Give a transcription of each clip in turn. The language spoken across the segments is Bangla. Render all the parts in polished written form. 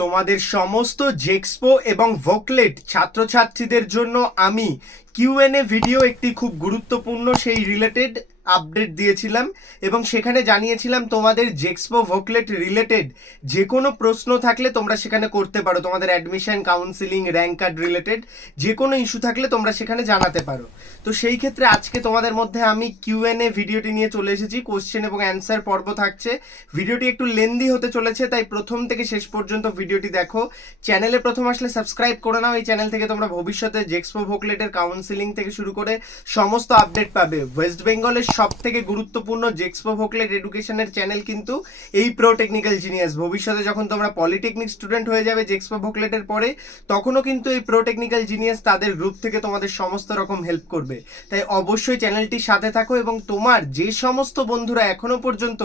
তোমাদের সমস্ত জেক্সপো এবং ভোকলেট ছাত্রছাত্রীদের জন্য আমি কিউএনএ ভিডিও একটি খুব গুরুত্বপূর্ণ সেই রিলেটেড আপডেট দিয়েছিলাম এবং সেখানে জানিয়েছিলাম তোমাদের জেক্সপো ভোকলেট রিলেটেড যে কোনো প্রশ্ন থাকলে তোমরা সেখানে করতে পারো। তোমাদের admission, counselling, rank card related যে কোনো ইস্যু থাকলে তোমরা সেখানে জানাতে পারো। তো সেই ক্ষেত্রে আজকে তোমাদের মধ্যে আমি কিউএনএ ভিডিওটি নিয়ে চলে এসেছি। কোশ্চেন এবং অ্যান্সার পর্ব থাকছে। ভিডিওটি একটু লেন্দি হতে চলেছে, তাই প্রথম থেকে শেষ পর্যন্ত ভিডিওটি দেখো। চ্যানেলে প্রথম আসলে সাবস্ক্রাইব করে নাও। এই চ্যানেল থেকে তোমরা ভবিষ্যতে জেক্সপো ভোকলেটের কাউন্সিলিং থেকে শুরু করে সমস্ত আপডেট পাবে। ওয়েস্ট বেঙ্গলের সব থেকে গুরুত্বপূর্ণ জেক্সপো ভোকলেট এডুকেশনের চ্যানেল কিন্তু এই প্রো টেকনিক্যাল জিনিয়াস। ভবিষ্যতে যখন তোমরা পলিটেকনিক স্টুডেন্ট হয়ে যাবে জেক্সপো ভোকলেটের পরে, তখনও কিন্তু এই প্রো টেকনিক্যাল জিনিয়াস তাদের গ্রুপ থেকে তোমাদের সমস্ত রকম হেল্প করবে। তাই অবশ্যই চ্যানেলটির সাথে থাকো এবং তোমার যে সমস্ত বন্ধুরা এখনো পর্যন্ত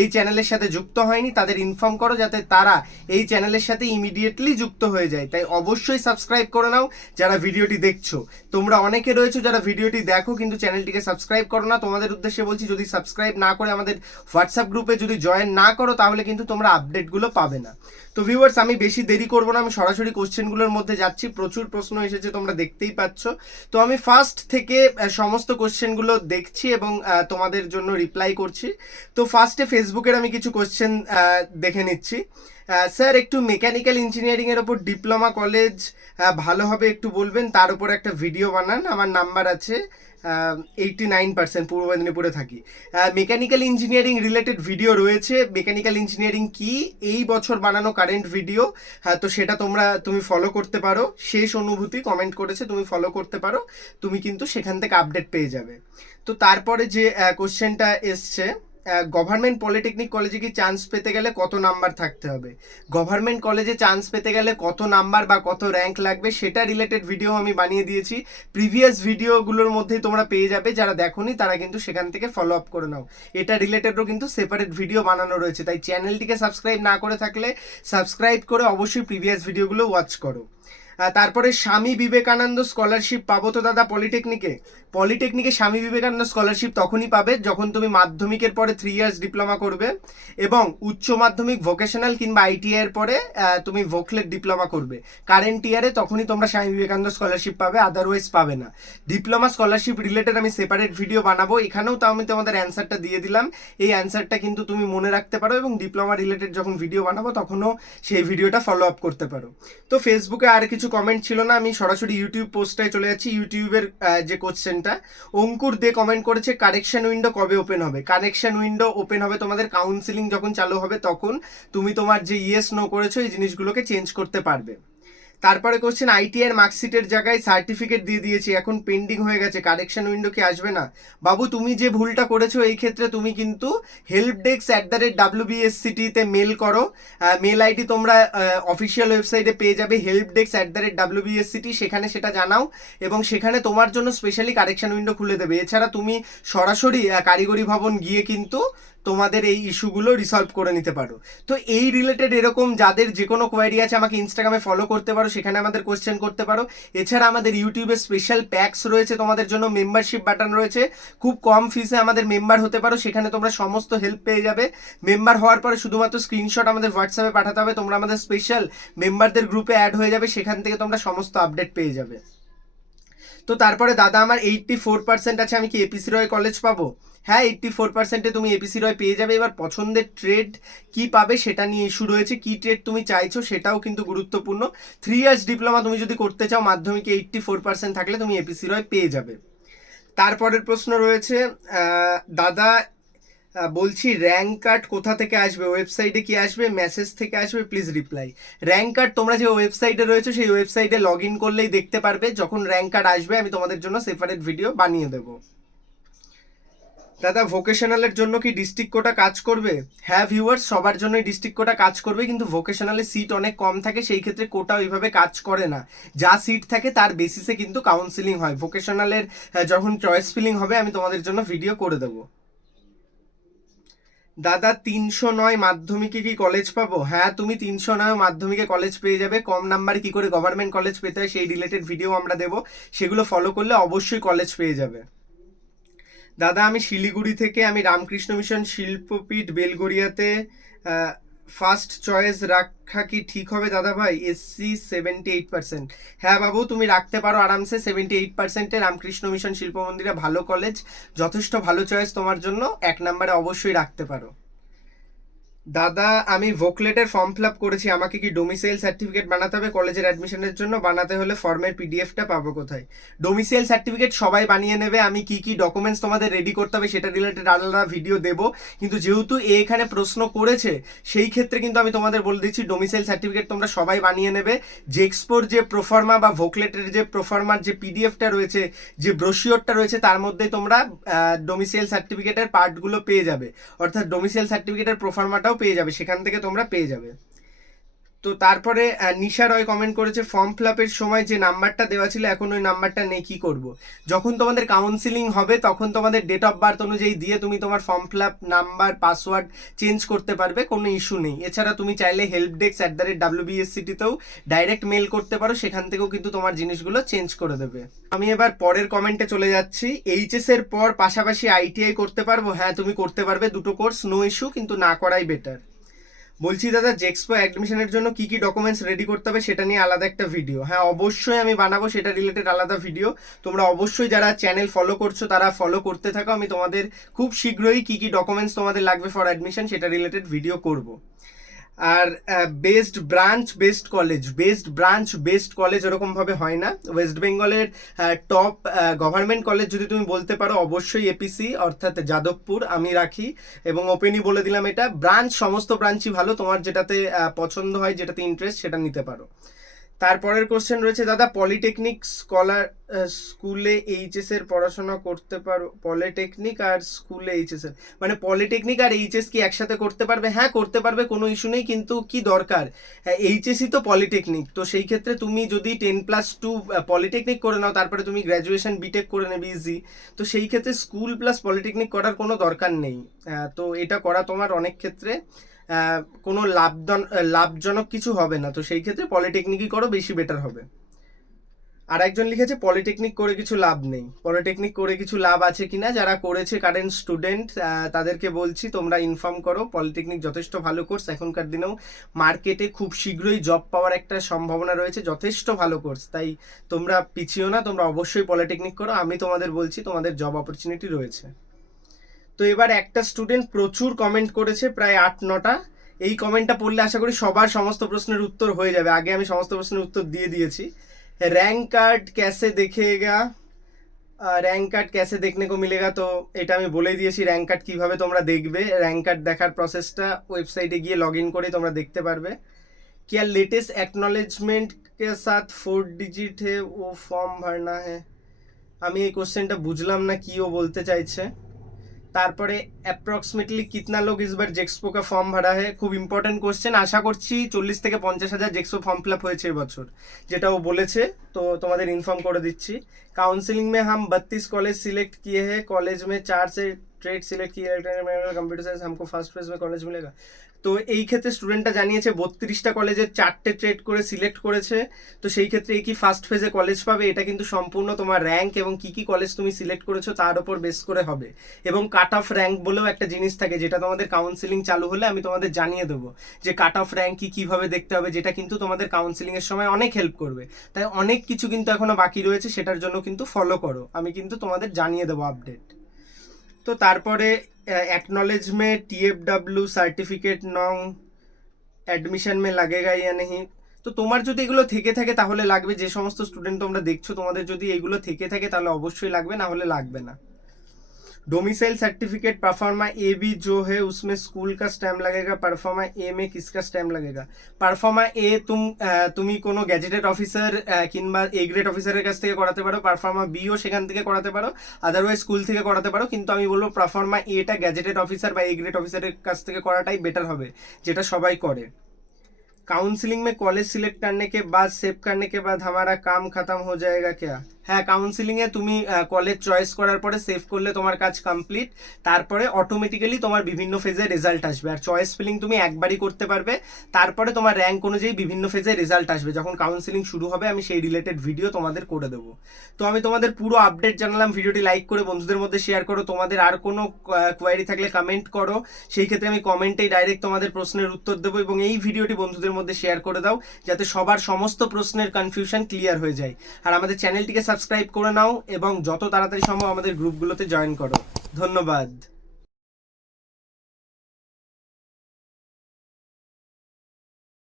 এই চ্যানেলের সাথে যুক্ত হয়নি তাদের ইনফর্ম করো, যাতে তারা এই চ্যানেলের সাথে ইমিডিয়েটলি যুক্ত হয়ে যায়। তাই অবশ্যই সাবস্ক্রাইব করে নাও যারা ভিডিওটি দেখছো। তোমরা অনেকে রয়েছো যারা ভিডিওটি দেখো কিন্তু চ্যানেলটিকে সাবস্ক্রাইব করো না। তোমাদের উদ্দেশ্যে বলছি, যদি সাবস্ক্রাইব না করে আমাদের হোয়াটসঅ্যাপ গ্রুপে যদি জয়েন না করো তাহলে কিন্তু তোমরা আপডেটগুলো পাবে না। তো ভিউয়ার্স, আমি বেশি দেরি করবো না, আমি সরাসরি কোশ্চেনগুলোর মধ্যে যাচ্ছি। প্রচুর প্রশ্ন এসেছে, তোমরা দেখতেই পাচ্ছ। তো আমি ফার্স্ট থেকে সমস্ত কোশ্চেনগুলো দেখছি এবং তোমাদের জন্য রিপ্লাই করছি। তো ফার্স্টে ফেসবুকের আমি কিছু কোশ্চেন দেখে নিচ্ছি। স্যার, একটু মেকানিক্যাল ইঞ্জিনিয়ারিংয়ের ওপর ডিপ্লোমা কলেজ ভালো হবে একটু বলবেন, তার উপর একটা ভিডিও বানান। আমার নাম্বার আছে 89%, পূর্ব মেদিনীপুরে থাকি। মেকানিক্যাল ইঞ্জিনিয়ারিং রিলেটেড ভিডিও রয়েছে। মেকানিক্যাল ইঞ্জিনিয়ারিং কি এই বছর বানানো কারেন্ট ভিডিও, তো সেটা তুমি ফলো করতে পারো। শেষ অনুভূতি কমেন্ট করেছে, তুমি ফলো করতে পারো, তুমি কিন্তু সেখান থেকে আপডেট পেয়ে যাবে। তো তারপরে যে কোশ্চেনটা এসছে, গভর্নমেন্ট পলিটেকনিক কলেজে কি চান্স পেতে গেলে কত নাম্বার থাকতে হবে? গভর্নমেন্ট কলেজে চান্স পেতে গেলে কত নাম্বার বা কত র্যাঙ্ক লাগবে সেটা রিলেটেড ভিডিও আমি বানিয়ে দিয়েছি। প্রিভিয়াস ভিডিওগুলোর মধ্যেই তোমরা পেয়ে যাবে। যারা দেখোনি তারা কিন্তু সেখান থেকে ফলো আপ করে নাও। এটা রিলেটেডও কিন্তু সেপারেট ভিডিও বানানো রয়েছে। তাই চ্যানেলটিকে সাবস্ক্রাইব না করে থাকলে সাবস্ক্রাইব করে অবশ্যই প্রিভিয়াস ভিডিওগুলো ওয়াচ করো। তারপরে স্বামী বিবেকানন্দ স্কলারশিপ পাবো তো দাদা পলিটেকনিকে? পলিটেকনিকে স্বামী বিবেকানন্দ স্কলারশিপ তখনই পাবে যখন তুমি মাধ্যমিকের পরে 3 ইয়ার্স ডিপ্লোমা করবে এবং উচ্চ মাধ্যমিক ভোকেশনাল কিংবা আইটিআই এর পরে তুমি ভোকলেট ডিপ্লোমা করবে কারেন্ট ইয়ারে, তখনই তোমরা স্বামী বিবেকানন্দ স্কলারশিপ পাবে, আদারওয়াইজ পাবে না। ডিপ্লোমা স্কলারশিপ রিলেটেড আমি সেপারেট ভিডিও বানাবো। এখানেও তো আমি তোমাদের অ্যান্সারটা দিয়ে দিলাম। এই অ্যান্সারটা কিন্তু তুমি মনে রাখতে পারো এবং ডিপ্লোমা রিলেটেড যখন ভিডিও বানাবো তখনও সেই ভিডিওটা ফলো আপ করতে পারো। তো ফেসবুকে আর কিছু কমেন্ট ছিল না, আমি সরাসরি ইউটিউব পোস্টটায় চলে যাচ্ছি। ইউটিউবের যে কোশ্চেনটা অঙ্কুর দে কমেন্ট করেছে, কানেকশন উইন্ডো কবে ওপেন হবে? কানেকশন উইন্ডো ওপেন হবে তোমাদের কাউন্সিলিং যখন চালু হবে, তখন তুমি তোমার যে ইয়েস নো করেছো এই জিনিসগুলোকে চেঞ্জ করতে পারবে। তারপরে কোশ্চেন, আইটিআই মার্কশিটের জায়গায় সার্টিফিকেট দিয়ে দিয়েছি, এখন পেন্ডিং হয়ে গেছে, কারেকশন উইন্ডো কি আসবে না? বাবু, তুমি যে ভুলটা করেছো এই ক্ষেত্রে তুমি কিন্তু helpdesk@wbscity-তে মেল করো। মেল আইডি তোমরা অফিসিয়াল ওয়েবসাইটে পেয়ে যাবে, helpdesk@wbscity, সেখানে সেটা জানাও এবং সেখানে তোমার জন্য স্পেশালি কারেকশন উইন্ডো খুলে দেবে। এছাড়া তুমি সরাসরি কারিগরি ভবন গিয়ে কিন্তু তোমাদের এই ইস্যুগুলো রিসলভ করে নিতে পারো। তো এই রিলেটেড এরকম যাদের যে কোনো কোয়ারি আছে আমাকে ইনস্টাগ্রামে ফলো করতে পারো, সেখানে আমাদের কোশ্চেন করতে পারো। এছাড়া আমাদের ইউটিউবে স্পেশাল প্যাকস রয়েছে তোমাদের জন্য, মেম্বারশিপ বাটন রয়েছে, খুব কম ফিসে আমাদের মেম্বার হতে পারো, সেখানে তোমরা সমস্ত হেল্প পেয়ে যাবে। মেম্বার হওয়ার পরে শুধুমাত্র স্ক্রিনশট আমাদের হোয়াটসঅ্যাপে পাঠাতে হবে, তোমরা আমাদের স্পেশাল মেম্বারদের গ্রুপে অ্যাড হয়ে যাবে, সেখান থেকে তোমরা সমস্ত আপডেট পেয়ে যাবে। তো তারপরে দাদা, আমার 84% আছে, আমি কি এপিসি রয় কলেজ পাবো? হ্যাঁ, 84%-এ তুমি এপিসি রয় পেয়ে যাবে। এবার পছন্দের ট্রেড কি পাবে সেটা নিয়ে ইস্যু রয়েছে, কি ট্রেড তুমি চাইছো সেটাও কিন্তু গুরুত্বপূর্ণ। 3 ইয়ার্স ডিপ্লোমা তুমি যদি করতে চাও, মাধ্যমিকে 84% থাকলে তুমি এপিসি রয় পেয়ে যাবে। তারপরের প্রশ্ন রয়েছে, দাদা বলছি র্যাঙ্ক কার্ড কোথা থেকে আসবে? ওয়েবসাইটে কি আসবে, মেসেজ থেকে আসবে? Please reply. র্যাঙ্ক কার্ড তোমরা যে ওয়েবসাইটে রয়েছে সেই ওয়েবসাইটে লগ ইন করলেই দেখতে পারবে। যখন র্যাঙ্ক কার্ড আসবে আমি তোমাদের জন্য সেপারেট ভিডিও বানিয়ে দেবো। দাদা, ভোকেশনালের জন্য কি ডিস্ট্রিক্ট কোটা কাজ করবে? হ্যাঁ ভিউয়ার্স, সবার জন্যই ডিস্ট্রিক্ট কোটা কাজ করবে, কিন্তু ভোকেশনালে সিট অনেক কম থাকে, সেই ক্ষেত্রে কোটা ওইভাবে কাজ করে না। যা সিট থাকে তার বেসিসে কিন্তু কাউন্সিলিং হয়। ভোকেশনালের যখন চয়েস ফিলিং হবে আমি তোমাদের জন্য ভিডিও করে দেবো। দাদা, 309 মাধ্যমিকে কি কলেজ পাবো? হ্যাঁ, তুমি 309 মাধ্যমিকে কলেজ পেয়ে যাবে। কম নাম্বারে কি করে গভর্নমেন্ট কলেজ পেতে হয় সেই রিলেটেড ভিডিও আমরা দেবো, সেগুলো ফলো করলে অবশ্যই কলেজ পেয়ে যাবে। দাদা, আমি শিলিগুড়ি থেকে, আমি রামকৃষ্ণ মিশন শিল্পপীঠ বেলগড়িয়াতে ফার্স্ট চয়েস রাখা কি ঠিক হবে দাদা ভাই? এসসি 78%। হ্যাঁ বাবু, তুমি রাখতে পারো আরামসে 78%। রামকৃষ্ণ মিশন শিল্প মন্দিরে ভালো কলেজ, যথেষ্ট ভালো চয়েস তোমার জন্য, 1 নম্বরে অবশ্যই রাখতে পারো। দাদা আমি ভোকলেটের ফর্ম ফিল আপ করেছি, আমাকে কি ডোমিসাইল সার্টিফিকেট বানাতে হবে কলেজের অ্যাডমিশনের জন্য? বানাতে হলে ফর্মের পিডিএফটা পাবো কোথায়? ডোমিসাইল সার্টিফিকেট সবাই বানিয়ে নেবে, আমি কি কি ডকুমেন্টস তোমাদের রেডি করতে হবে সেটা রিলেটেড আলাদা ভিডিও দেবো, কিন্তু যেহেতু এখানে প্রশ্ন করেছে সেই ক্ষেত্রে কিন্তু আমি তোমাদের বলে দিচ্ছি ডোমিসাইল সার্টিফিকেট তোমরা সবাই বানিয়ে নেবে। জেক্সপোর যে প্রোফর্মা বা ভোকলেটের যে প্রোফর্মার যে পিডিএফটা রয়েছে, যে ব্রোশিওরটা রয়েছে, তার মধ্যে তোমরা ডোমিসাইল সার্টিফিকেটের পার্টগুলো পেয়ে যাবে, অর্থাৎ ডোমিসাইল সার্টিফিকেটের প্রোফর্মাটাও পেয়ে যাবে, সেখান থেকে তোমরা পেয়ে যাবে। তো তারপরে নিশা রয় কমেন্ট করেছে ফর্ম ফিল আপের সময় যে নাম্বারটা দেওয়া ছিল এখন ওই নাম্বারটা নেই, কি করব? যখন তোমাদের কাউন্সিলিং হবে তখন তোমাদের ডেট অফ বার্থ অনুযায়ী দিয়ে তুমি তোমার form fill up number password change করতে পারবে, কোনো ইস্যু নেই। এছাড়া তুমি চাইলে helpdesk@wbscity-তেও ডাইরেক্ট মেল করতে পারো, সেখান থেকেও কিন্তু তোমার জিনিসগুলো চেঞ্জ করে দেবে। আমি এবার পরের কমেন্টে চলে যাচ্ছি। এইচএস এর পর পাশাপাশি আইটিআই করতে পারবো? হ্যাঁ তুমি করতে পারবে, দুটো কোর্স, নো ইস্যু, কিন্তু না করাই বেটার। বলছি দাদা জেক্সপো অ্যাডমিশনের জন্য কি কি ডকুমেন্টস রেডি করতে হবে সেটা নিয়ে আলাদা একটা ভিডিও, হ্যাঁ অবশ্যই আমি বানাবো সেটা রিলেটেড আলাদা ভিডিও। তোমরা অবশ্যই যারা চ্যানেল ফলো করছো তারা ফলো করতে থাকো, আমি তোমাদের খুব শীঘ্রই কি কি ডকুমেন্টস তোমাদের লাগবে ফর অ্যাডমিশন সেটা রিলেটেড ভিডিও করব। আর বেস্ট ব্রাঞ্চ বেস্ট কলেজ এরকমভাবে হয় না। ওয়েস্ট বেঙ্গলের টপ গভর্নমেন্ট কলেজ যদি তুমি বলতে পারো অবশ্যই এপিসি অর্থাৎ যাদবপুর আমি রাখি, এবং ওপেনই বলে দিলাম এটা। ব্রাঞ্চ সমস্ত ব্রাঞ্চই ভালো, তোমার যেটাতে পছন্দ হয়, যেটাতে ইন্টারেস্ট সেটা নিতে পারো। তারপরের কোশ্চেন রয়েছে দাদা পলিটেকনিক স্কুলে এইচএস এর পড়াশোনা করতে পারো? পলিটেকনিক আর স্কুলে এইচএস এর মানে পলিটেকনিক আর এইচএস কি একসাথে করতে পারবে? হ্যাঁ করতে পারবে, কোনো ইস্যু নেই, কিন্তু কি দরকার, হ্যাঁ এইচএসই তো পলিটেকনিক, তো সেই ক্ষেত্রে তুমি যদি 10+2 পলিটেকনিক করে নাও তারপরে তুমি গ্র্যাজুয়েশন বিটেক করে নেবে ইজি, তো সেই ক্ষেত্রে স্কুল প্লাস পলিটেকনিক করার কোনো দরকার নেই। তো এটা করা তোমার অনেক ক্ষেত্রে কোনো লাভজনক কিছু হবে না, তো সেই ক্ষেত্রে পলিটেকনিকই করো, বেশি বেটার হবে। আর একজন লিখেছে পলিটেকনিক করে কিছু লাভ নেই। পলিটেকনিক করে কিছু লাভ আছে কিনা, যারা করেছে কারেন্ট স্টুডেন্ট তাদেরকে বলছি তোমরা ইনফর্ম করো, পলিটেকনিক যথেষ্ট ভালো কোর্স, এখনকার দিনেও মার্কেটে খুব শীঘ্রই জব পাওয়ার একটা সম্ভাবনা রয়েছে, যথেষ্ট ভালো কোর্স, তাই তোমরা পিছিও না, তোমরা অবশ্যই পলিটেকনিক করো, আমি তোমাদের বলছি তোমাদের জব অপরচুনিটি রয়েছে। তো এবার একটা স্টুডেন্ট প্রচুর কমেন্ট করেছে, প্রায় 8-9টা। এই কমেন্টটা পড়লে আশা করি সবার সমস্ত প্রশ্নের উত্তর হয়ে যাবে, আগে আমি সমস্ত প্রশ্নের উত্তর দিয়ে দিয়েছি। रैंक कार्ड कैसे देखेगा, র্যাঙ্ক কার্ড ক্যাসে দেখনে কো মিলেগা, তো এটা আমি বলেই দিয়েছি র্যাঙ্ক কার্ড কীভাবে তোমরা দেখবে। র্যাঙ্ক কার্ড দেখার প্রসেসটা ওয়েবসাইটে গিয়ে লগ ইন করে তোমরা দেখতে পারবে। क्या लेटेस्ट एक्नॉलेजमेंट के साथ 4 डिजिट है वो फॉर्म भरना है? আমি এই কোশ্চেনটা বুঝলাম না কি ও বলতে চাইছে। তারপরে অ্যাপ্রক্সিমেটলি কিতনা লোক ইসবার জেক্সপো কা ফর্ম ভরা है, খুব ইম্পর্টেন্ট কোশ্চেন, আশা করছি 40 থেকে 50 হাজার জেক্সপো ফর্ম ফিল আপ হয়েছে এবছর, যেটা ও বলেছে, তো তোমাদের ইনফর্ম করে দিচ্ছি। काउंसलिंग में हम 32 कॉलेज सिलेक्ट किए हैं, कॉलेज में 4 से ट्रेड सिलेक्ट किए, कंप्यूटर साइंस, हमको फर्स्ट फेज में कॉलेज मिलेगा। তো এই ক্ষেত্রে স্টুডেন্টটা জানিয়েছে 32টা কলেজের 4টে ট্রেড করে সিলেক্ট করেছে, তো সেই ক্ষেত্রে এই কি ফার্স্ট ফেজে কলেজ পাবে? এটা কিন্তু সম্পূর্ণ তোমার র্যাঙ্ক এবং কি কি কলেজ তুমি সিলেক্ট করেছো তার উপর বেস করে হবে, এবং কাট অফ র্যাঙ্ক বলেও একটা জিনিস থাকে, যেটা তোমাদের কাউন্সিলিং চালু হলে আমি তোমাদের জানিয়ে দেবো যে কাট অফ র্যাঙ্ক কি কীভাবে দেখতে হবে, যেটা কিন্তু তোমাদের কাউন্সিলিংয়ের সময় অনেক হেল্প করবে। তাই অনেক কিছু কিন্তু এখনও বাকি রয়েছে, সেটার জন্য কিন্তু ফলো করো, আমি কিন্তু তোমাদের জানিয়ে দেবো আপডেট। তো তারপরে एक्नॉलेज में TFW সার্টিফিকেট নং অ্যাডমিশন মে লাগেগা ইয়া নেই, তো তোমার যদি এগুলো থেকে থাকে তাহলে লাগবে, যে সমস্ত স্টুডেন্ট তোমরা দেখছো তোমাদের যদি এগুলো থেকে থাকে তাহলে অবশ্যই লাগবে, না হলে লাগবে না। डोमिसाइल सर्टिफिकेट परफॉर्मा ए भी जो है उसमें स्कूल का स्टैम्प लगेगा, परफॉर्मा ए में किसका स्टैम्प लगेगा? परफॉर्मा ए তুমি কোনো গ্যাজেটেড অফিসার কিংবা এ গ্রেড অফিসারের কাছ থেকে করাতে পারো, পারফর্মা বিও সেখান থেকে করাতে পারো, আদারওয়াইজ স্কুল থেকে করাতে পারো, কিন্তু আমি বলবো পারফর্মা এটা গ্যাজেটেড অফিসার বা এ গ্রেড অফিসারের কাছ থেকে করাটাই বেটার হবে, যেটা সবাই করে। काउंसलिंग में कॉलेज सिलेक्ट करने के बाद सेव करने के बाद हमारा काम खत्म हो जाएगा क्या? হ্যাঁ, কাউন্সিলিংয়ে তুমি কলেজ চয়েস করার পরে সেভ করলে তোমার কাজ কমপ্লিট। তারপরে অটোমেটিক্যালি তোমার বিভিন্ন ফেজে রেজাল্ট আসবে। আর চয়েস ফিলিং তুমি একবারই করতে পারবে, তারপরে তোমার র্যাঙ্ক অনুযায়ী বিভিন্ন ফেজে রেজাল্ট আসবে। যখন কাউন্সিলিং শুরু হবে আমি সেই রিলেটেড ভিডিও তোমাদের করে দেবো। তো আমি তোমাদের পুরো আপডেট জানালাম। ভিডিওটি লাইক করে বন্ধুদের মধ্যে শেয়ার করো। তোমাদের আর কোনো কোয়ারি থাকলে কমেন্ট করো, সেই ক্ষেত্রে আমি কমেন্টেই ডাইরেক্ট তোমাদের প্রশ্নের উত্তর দেবো। এবং এই ভিডিওটি বন্ধুদের মধ্যে শেয়ার করে দাও, যাতে সবার সমস্ত প্রশ্নের কনফিউশন ক্লিয়ার হয়ে যায়। আর আমাদের চ্যানেলটিকে সাবস্ক্রাইব করে নাও এবং যত তাড়াতাড়ি সম্ভব আমাদের গ্রুপগুলোতে জয়েন করো। ধন্যবাদ।